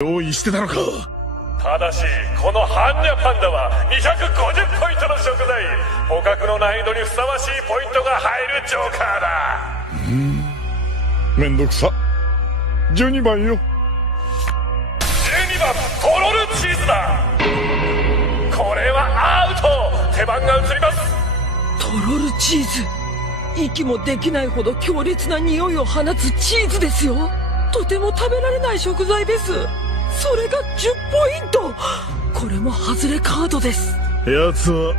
用意してたのか。ただしこのハンニャパンダは250ポイントの食材。捕獲の難易度にふさわしいポイントが入るジョーカーだ。めんどくさ。12番よ。12番トロルチーズだ。これはアウト。手番が移ります。トロルチーズ、息もできないほど強烈な匂いを放つチーズですよ。とても食べられない食材です。それが10ポイント。これも外れカードです。やつは